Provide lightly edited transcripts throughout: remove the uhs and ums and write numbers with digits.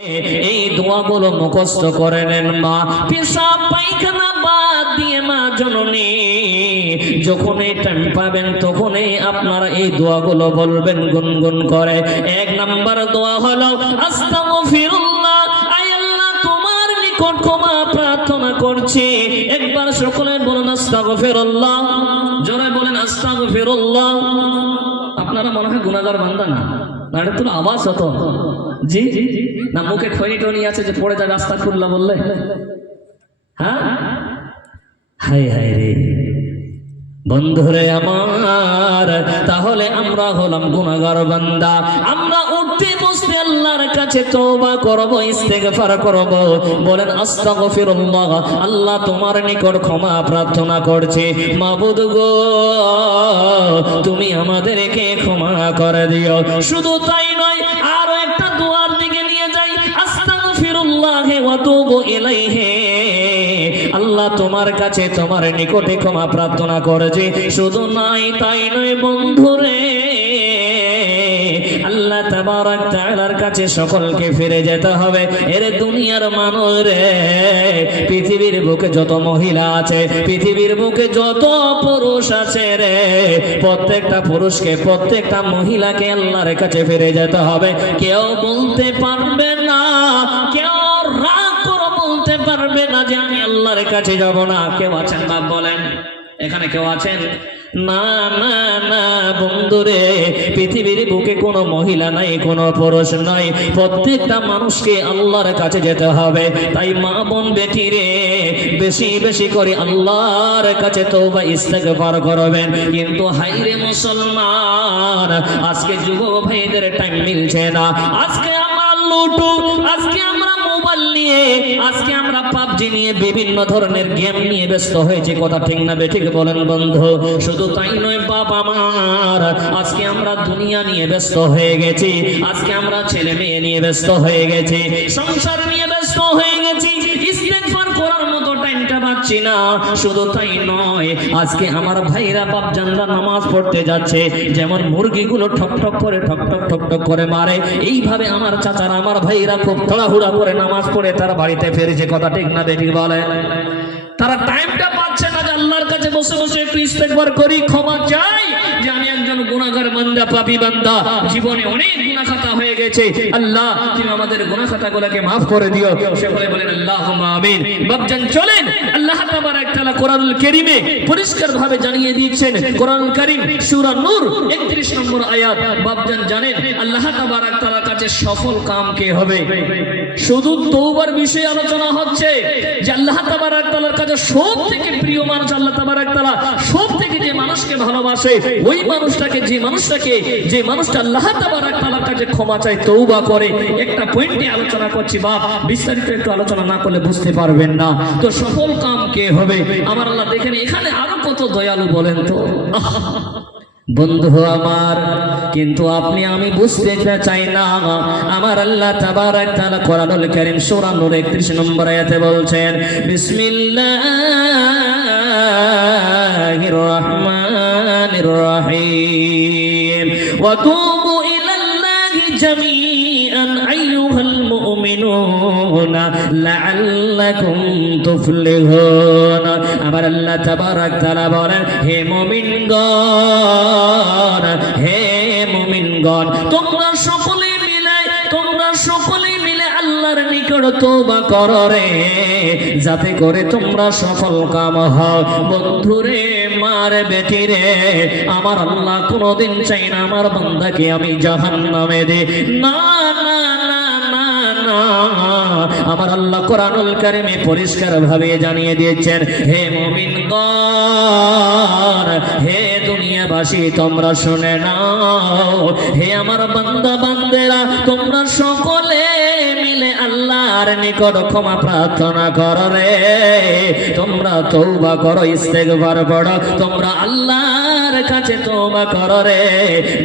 এই দোয়াগুলো মুখস্থ করে নেন মা। পেশাব পায়খানা বাদ দিয়ে মা জননী যখন এই টাইম পাবেন তখনই আপনারা এই দোয়াগুলো বলবেন গুনগুন করে। এক নাম্বার দোয়া হলো আস্তাগফিরুল্লাহ, আয় আল্লাহ তোমার নিকট ক্ষমা প্রার্থনা করছি। একবার সকলে বলুন আস্তাগফিরুল্লাহ, জোরে বলেন আস্তাগফিরুল্লাহ। আপনারা মনে হয় গুনাহগার বান্দা না, এটা তো আওয়াজ হতো জি না, মুখে খৈনি টনি আছে যে পড়ে যাবে আস্তাগফিরুল্লাহ বললে? হ্যাঁ, হাই হাই রে বন্ধুরে আমার, তাহলে আমরা হলাম গুনাহগার বান্দা। আমরা উঠতে বসতে আল্লাহর কাছে তওবা করব, ইস্তেগফার করব। বলেন আস্তাগফিরুল্লাহ, আল্লাহ তোমার নিকট ক্ষমা প্রার্থনা করছি। মাবুদ গো তুমি আমাদেরকে ক্ষমা করে দিও। শুধু তাই নয়, আরো একটা দোয়ার দিকে নিয়ে যাই, আস্তাগফিরুল্লাহ ওয়া তুবু ইলাইহি, আল্লাহ তোমার কাছে তোমার নিকটে ক্ষমা প্রার্থনা করেছে। শুধু নাই তাই নয় বন্ধুরে, আল্লাহ তাবারক তাআলার কাছে সকলকে ফিরে যেতে হবে। এর দুনিয়ার মানুষ রে, পৃথিবীর বুকে যত মহিলা আছে, পৃথিবীর বুকে যত পুরুষ আছে রে, প্রত্যেকটা পুরুষকে প্রত্যেকটা মহিলাকে আল্লাহর কাছে ফিরে যেতে হবে। কেউ বলতে পারবে না, কেউ রাগ করে বলতে পারবে না যে আমি আল্লাহর কাছে যাব না। কেউ আছেন বাপ বলেন? এখানে কেউ আছেন? না না না বন্ধুরে, পৃথিবীর বুকে কোনো মহিলা নাই, কোনো পুরুষ নাই, প্রত্যেকটা মানুষকে আল্লাহর কাছে যেতে হবে। তাই মা বোন বেটি রে, বেশি বেশি করে আল্লাহর কাছে তওবা ইস্তেগফার করবেন। কিন্তু হাইরে মুসলমান, আজকে যুবক ভাইদের টাইম মিলছে না। আজকে আমরা লুটু, আজকে আমরা মোবাইল নিয়ে, আজকে আমরা পাবজি নিয়ে, বিভিন্ন ধরনের গেম নিয়ে ব্যস্ত হয়েছে। কথা ঠিক না বেঠিক বলেন বন্ধু? শুধু তাই নয় বাপ আমার, আজকে আমরা দুনিয়া নিয়ে ব্যস্ত হয়ে গেছি, আজকে আমরা ছেলে মেয়ে নিয়ে ব্যস্ত হয়ে গেছি, সংসার নিয়ে ব্যস্ত হয়ে গেছি, ইস্তেগফার করার মতো টাইমটা পাচ্ছি না। শুধু তাই নয়, আজকে আমার ভাইরা বাপজানরা নামাজ পড়তে যাচ্ছে, যেমন মুরগিগুলো ঠক ঠক করে ঠক ঠক ঠক ঠক করে মারে, এইভাবে আমার চাচারা আমার ভাইরা খুব তাড়াহুড়া করে নামাজ পড়ে তার বাড়িতে ফিরেছে। কথা ঠিক না বেঠিক বলে? তারা টাইমটা পাচ্ছে না যে আল্লাহর কাছে বসে বসে একটু ইস্তেগফার করি, ক্ষমা চাই যে আমি একজন গুনাহগার বান্দা, পাপী বান্দা, জীবনে অনেক গুনাহ খাতা হয়ে গেছে। আল্লাহ তুমি আমাদের গুনাহ খাতাগুলোকে maaf করে দিও। সকলে বলেন আল্লাহুম্মা আমিন। বাপজান চলেন, আল্লাহ তাবারক তাআলা কোরআনুল কারীমে পরিষ্কার ভাবে জানিয়ে দিয়েছেন। কোরআনুল কারীম সূরা নূর 31 নম্বর আয়াত। বাপজান জানেন আল্লাহ তাবারক তাআলার কাছে সফল কাম কে হবে? শুধু তওবার বিষয়ে আলোচনা হচ্ছে যে আল্লাহ তাবারক তাআলার কাছে সবথেকে প্রিয় মানুষ আল্লাহ তাবারক তাআলা সবথেকে যে মানুষকে ভালোবাসে, ওই মানুষটাকে, যে মানুষটা আল্লাহ তাবারক তাআলার কাছে ক্ষমা চায়, তওবা করে, একটা পয়েন্টে আলোচনা করছি বাপ, বিস্তারিত একটু আলোচনা না করলে বুঝতে পারবেন না। তো সফল কাম কে হবে? আমার আল্লাহ দেখেন এখানে আরো কত দয়ালু বলেন তো বন্ধু আমার। কিন্তু আপনি আমি বুঝতে চাই না। আমার আল্লাহ তাবারক তাআলা কোরআনুল কারীম সূরা নূর 31 নম্বর আয়াতে বলছেন, বিসমিল্লাহির রহমানির রহিম, ওয়া তুবু ইলাল্লাহি জামিআন আইয়ুহাল মুমিনুনা লাআল্লাকুম তুফলিহুন। আমার আল্লাহ তাবারক তাআলা বলেন, হে মুমিনগণ, হে মুমিনগণ, তোমরা সকলে মিলে আল্লাহর নিকট তওবা করো রে, যাতে করে তোমরা সফল কাম হও। বন্ধুরে, মার বেটি রে, আমার আল্লাহ কোনোদিন চাই না আমার বান্দাকে আমি জাহান্নামে দে। না না না না না, আমার আল্লাহ কোরআনুল কারীমে পরিষ্কার ভাবে জানিয়ে দিয়েছেন, হে মুমিনগণ, হে দুনিয়াবাসী তোমরা শুনে নাও, হে আমার বান্দা বান্দেরা, তোমরা সকলে মিলে আল্লাহর নিকট ক্ষমা প্রার্থনা করো রে, তোমরা তওবা করো, ইস্তেগফার পড়ো, তোমরা আল্লাহর কাছে তওবা করো রে,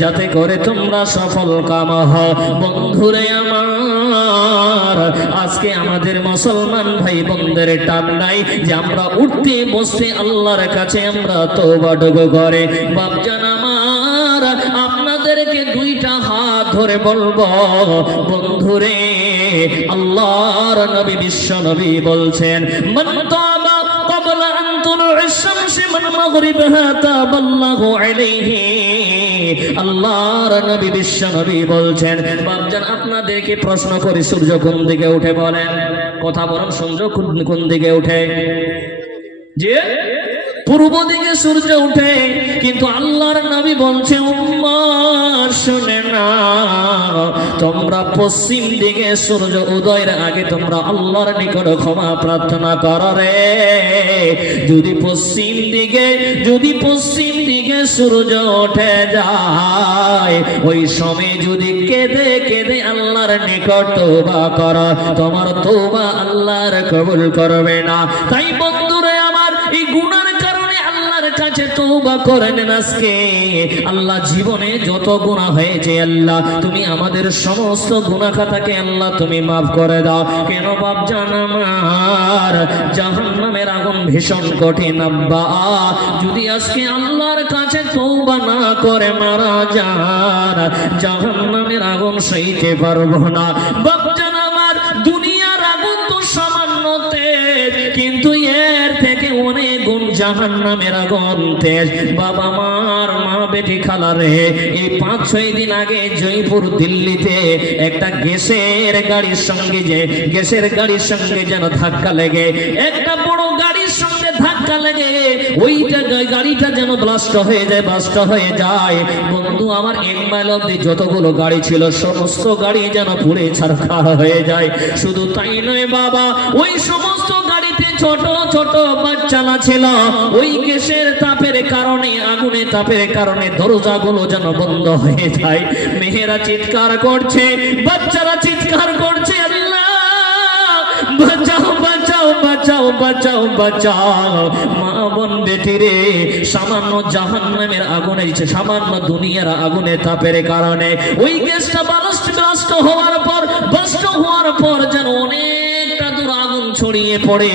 যাতে করে তোমরা সফল কাম হও। বন্ধুরে আমার, আজকে আমাদের মুসলমান ভাই বোনদের টান নাই যে আমরা উঠতে বসতে আল্লাহর কাছে আমরা তওবা ডুবো করে। বাপজান আমার, আপনাদেরকে দুইটা হাত ধরে বলবো বন্ধুরে, আল্লাহর নবী বিশ্ব নবী বলছেন মান তাবা ক্বাবলা আন তুলু'আশ শামসি মান মাগরিবিহা তাবাল্লাহু আলাইহি। আল্লাহর নবী বিশ্ব নবী বলছেন বাপজান আপনাদেরকে প্রশ্ন করি সূর্য কোন দিকে উঠে বলেন? কথা বলেন, সূর্য কোন দিকে উঠে? যে পূর্ব দিকে সূর্য উঠে, কিন্তু আল্লাহর নবী বলছে উম্মত শুনে না, তোমরা পশ্চিম দিকে সূর্য উদয়ের আগে তোমরা আল্লাহর নিকট ক্ষমা প্রার্থনা করো রে। যদি পশ্চিম দিকে সূর্য উঠে যায়, ওই সময় যদি কেঁদে কেঁদে আল্লাহর নিকট তওবা করো, তোমার তওবা আল্লাহর কবুল করবে না। তাই বন্ধুরে আমার, এই গুনার কারণে আল্লাহর কাছে তওবা করেন আজকে। আল্লাহ জীবনে যত গুনাহ হয়েছে আল্লাহ তুমি আমাদের সমস্ত গুনাহ খাতাকে আল্লাহ তুমি মাফ করে দাও। কেন বাপজান আমার, জাহান্নামের আগুন ভীষণ কঠিন আব্বা। যদি আজকে আল্লাহর কাছে তওবা না করে মারা যান, জাহান্নামের আগুন সইতে পারবো না। বাপজান আমার, দুনিয়ার আগুন তো সামান্য তেজ, কিন্তু এর থেকে অনেক গুণ জাহান্নামের আগুন তেজ। বাবা মার, মা বেটি খালা রে, এই 5-6 দিন আগে জয়পুর দিল্লিতে একটা গ্যাসের গাড়ির সঙ্গে যেন ধাক্কা লেগে, একটা বড় গাড়ির সঙ্গে ধাক্কা লেগে ওইটা গাড়িটা যেন ব্লাস্ট হয়ে যায়। বন্ধু আমার, 1 মাইল অব্দি যতগুলো গাড়ি ছিল সমস্ত গাড়ি যেন পুড়ে ছারখার হয়ে যায়। শুধু তাই নয় বাবা, ওই সমস্ত গাড়িতে ছোট ছোট বাচ্চারা ছিল। ওই গ্যাসের তাপের কারণে, আগুনের তাপের কারণে দরজাগুলো যেন বন্ধ হয়ে যায়। মেয়েরা চিৎকার করছে, বাচ্চারা চিৎকার করছে, আল্লাহ বাঁচাও বাঁচাও বাঁচাও বাঁচাও বাঁচাও। মা বোন বেটি রে, সামান্য জাহান্নামের আগুনে, সামান্য দুনিয়ার আগুনের তাপের কারণে ওই গ্যাসটা ব্লাস্ট হওয়ার পর যেন অনেকটা দূর আগুন ছড়িয়ে পড়ে,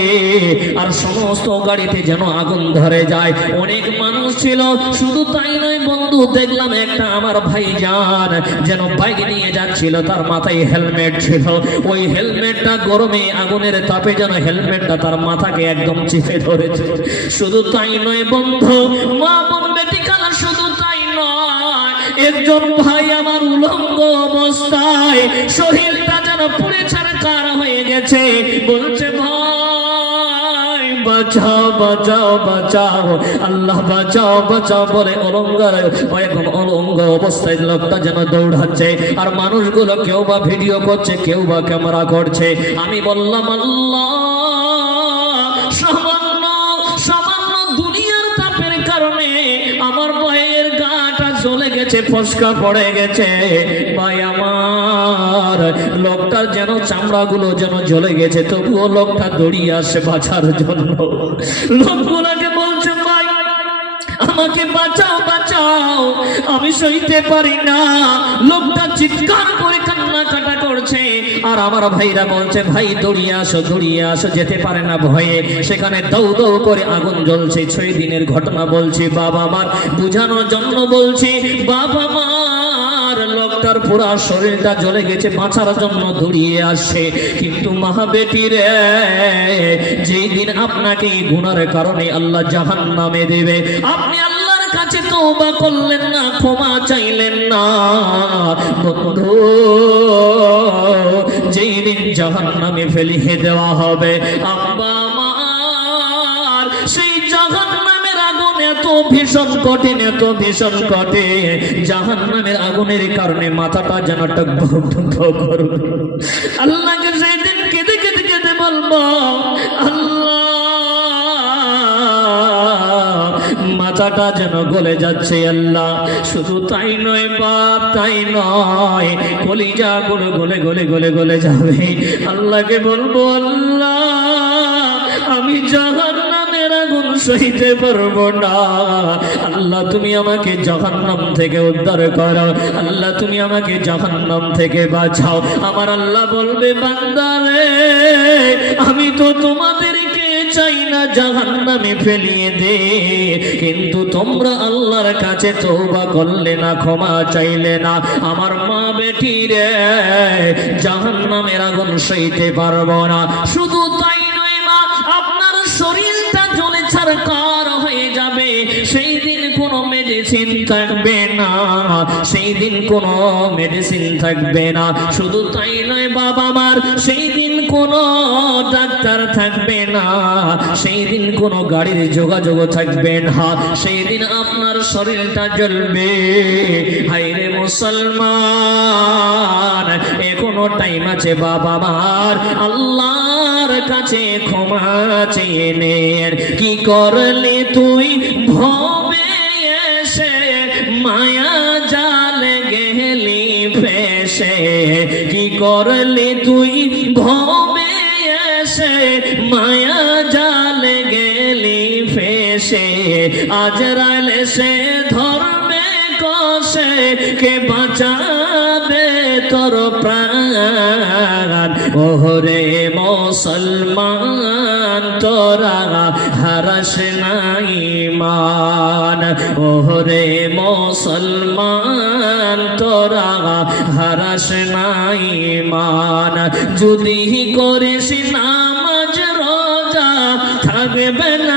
আর সমস্ত গাড়িতে যেন আগুন ধরে যায়। অনেক মানুষ ছিল। শুধু তাই নয় বন্ধু, দেখলাম একটা আমার ভাইজান যেন বাইক নিয়ে যাচ্ছিল, তার মাথায় হেলমেট ছিল। ওই হেলমেটটা গরমে আগুনের তাপে যেন হেলমেটটা তার মাথাকে একদম চিপে ধরেছে। শুধু তাই নয় বন্ধু, মা বোন বেটি খালা, শুধু তাই নয়, একজন ভাই আমার উলঙ্গ অবস্থায় শরীরটা যেন পুড়ে ছারখার হয়ে গেছে। বলছে ভাই বাঁচাও বাঁচাও বাঁচাও, আল্লাহ বাঁচাও বাঁচাও বলে অলঙ্গ অবস্থায় লোকটা যেন দৌড়াচ্ছে। আর মানুষগুলো কেউ বা ভিডিও করছে, কেউ বা ক্যামেরা করছে। আমি বললাম আল্লাহ, সামান্য দুনিয়ার তাপের কারণে আমার ভাইয়ের গাটা জ্বলে গেছে, ফসকা পড়ে গেছে। ভাই আমার, লোকটার যেন চামড়াগুলো যেন জ্বলে গেছে, তবুও লোকটা দৌড়িয়ে আসে বাঁচার জন্য। লোকগুলোকে বলছে ভাই আমাকে বাঁচাও বাঁচাও, আমি সইতে পারি না। লোকটা চিৎকার করে কান্নাকাটা করছে। আর আমার ভাইরা বলছে ভাই দৌড়িয়ে আসো, যেতে পারে না ভয়ে। সেখানে দৌ দৌ করে আগুন জ্বলছে। 6 দিনের ঘটনা বলছি বাবা আমার, বুঝানোর জন্য বলছি। বাবা মার, লোকটার পুরা শরীরটা জ্বলে গেছে, বাঁচার জন্য দৌড়িয়ে আসে। কিন্তু মা বেটি রে, যেই দিন আপনাকে গুনার কারণে আল্লাহ জাহান্নামে দেবে, আপনি আল্লাহর কাছে তওবা করলেন না, ক্ষমা চাইলেন না, বন্ধু যেই দিন জাহান্নামে ফেলিয়ে দেওয়া হবে আব্বা আমার, সেই জাহান্নামের আগুন এত ভীষণ কঠিন, এত ভীষণ কঠিন। জাহান্নামের আগুনের কারণে মাথাটা যেন টকবক করবে। আল্লাহকে সেই দিন কেঁদে কেঁদে কেঁদে বলবো, আল্লাহ মাথাটা যেন গলে যাচ্ছে আল্লাহ। শুধু তাই নয় বাপ, তাই নয়, কলিজা গুলো গলে গলে গলে গলে যাবে। আল্লাহকে বলবো, আল্লাহ আমি জাহান্নামের আগুন সইতে পারবো না। আল্লাহ তুমি আমাকে জাহান্নাম থেকে উদ্ধার করো, আল্লাহ তুমি আমাকে জাহান্নাম থেকে বাঁচাও। আমার আল্লাহ বলবে, বান্দা রে, আমি তো তোমাদেরকে চাই না জাহান্নামে ফেলিয়ে দে, কিন্তু তোমরা আল্লাহর কাছে তওবা করলে না, ক্ষমা চাইলে না। আমার মা বেটি রে, জাহান্নামের আগুন সইতে পারবো না। শুধু তাই নয় মা, আপনার শরীরটা জ্বলে ছারখার হয়ে যাবে। সেই দিন কোনো মেডিসিন থাকবে না, সেই দিন কোনো মেডিসিন থাকবে না। শুধু তাই নয় বাবা আমার, সেই দিন কোনো ডাক্তার থাকবে না, সেই দিন কোনো গাড়ির যোগাযোগ থাকবে না। সেই দিন আপনার শরীরটা জ্বলবে। হায়রে মুসলমান, এখনো টাইম আছে বাবা আমার, আল্লাহর কাছে ক্ষমা চেয়ে নেন। কি করলে তুই ভবে এসে মায়া জাল গেলি ফেসে, কি করলি তুই ভবে এসে মায়া জাল গেলি ফেসে। আজরাইল সে ধর্মে কষে, কে বাঁচাবে তোর প্রাণ। ওরে মুসলমান তোরা হারাস না ঈমান, ওরে মুসলমান তোরা হারাস না ঈমান। যদি করিস নামাজ রোজা, থাকবে না